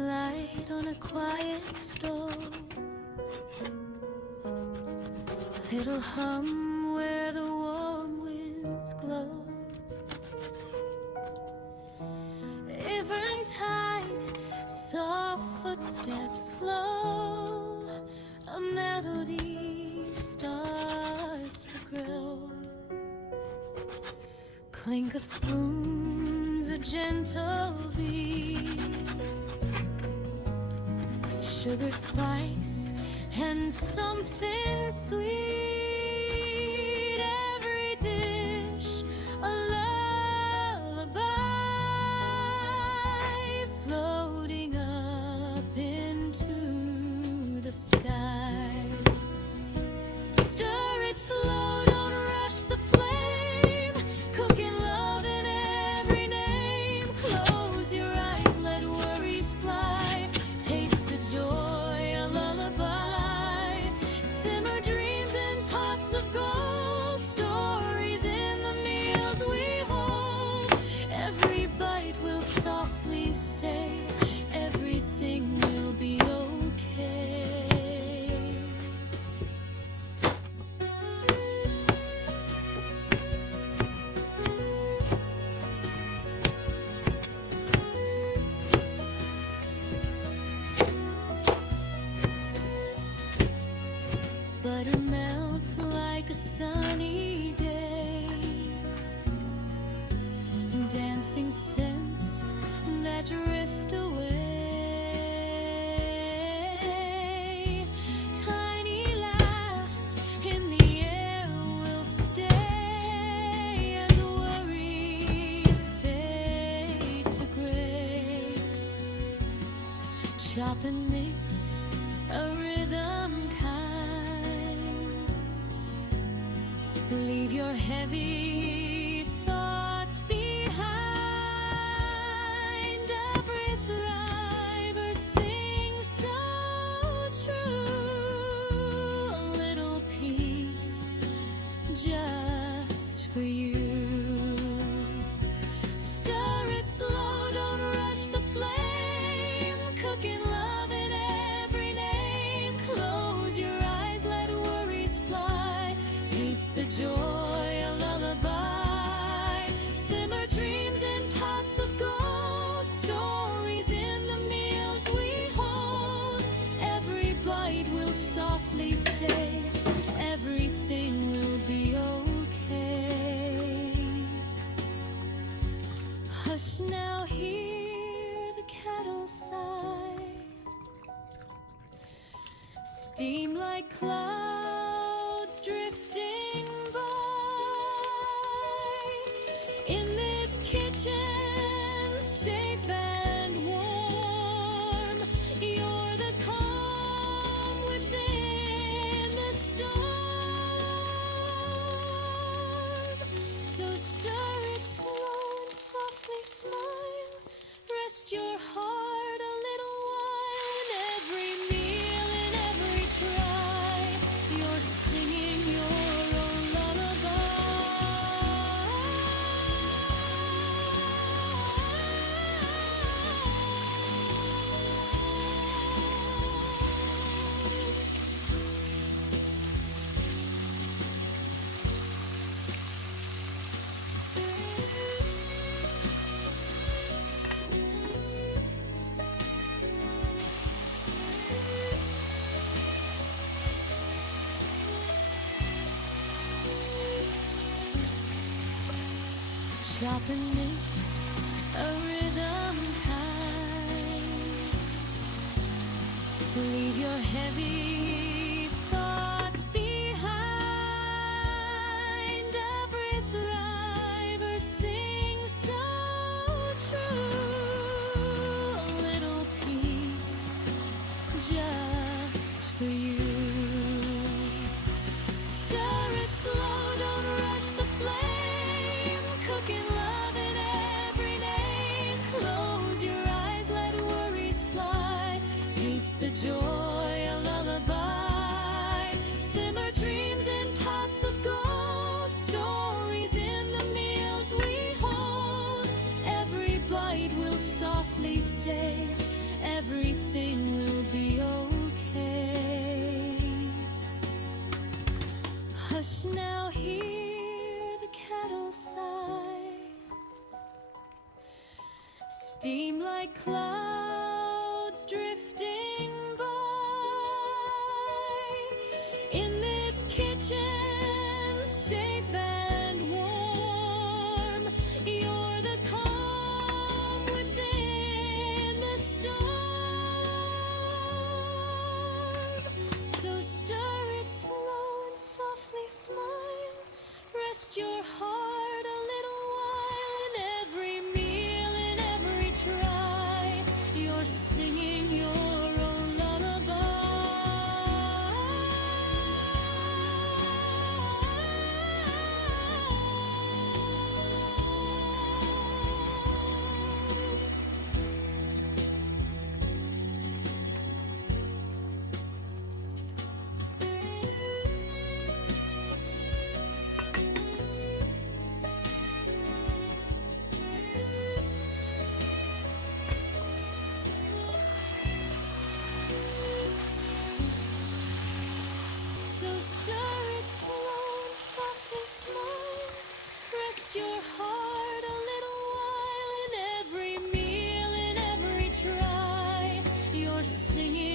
light on a quiet stove. Little hum where the warm winds glow. Eventide, soft footsteps slow. A melody starts to grow. Clink of spoons, a gentle beat. Sugar, spice, and something sweet. Every dish a lullaby, floating up into the sky. Stir it slow, don't rush the flame. Cooking love in every name. Close your eyes, let worries fly. Taste the joy, a lullaby. Simmer dreams in pots of gold. Stories in the meals we hold. Every bite will softly say, everything will be okay. Butter melts like a sunny day. Dancing scents that drift away. Tiny laughs in the air will stay as worries fade to gray. Chop and mix a rhythm kind. Leave your heavy thoughts behind. Every thriver sings so true. A little peace just for you. Stir it slow, don't rush the flame. Cooking love in every name. Close your eyes, let worries fly. Taste the joy, a lullaby. Simmer dreams in pots of gold. Stories in the meals we hold. Every bite will softly say, everything will be okay. Hush now, hear the kettle sigh. Steam like clouds drifting by. In this kitchen, safe and warm, you're the calm within the storm. So stir it slow and softly smile. Rest your heart a little while. In every meal, in every try, you're singing your own lullaby. Chop and mix a rhythm kind. Leave your heavy thoughts behind. Every thriver sings so true. A little peace just for you. Stir it slow, don't rush the flame. Cooking love in every name. Close your eyes, let worries fly. Taste the joy, a lullaby. Simmer dreams in pots of gold. Stories in the meals we hold. Every bite will softly say, every singing.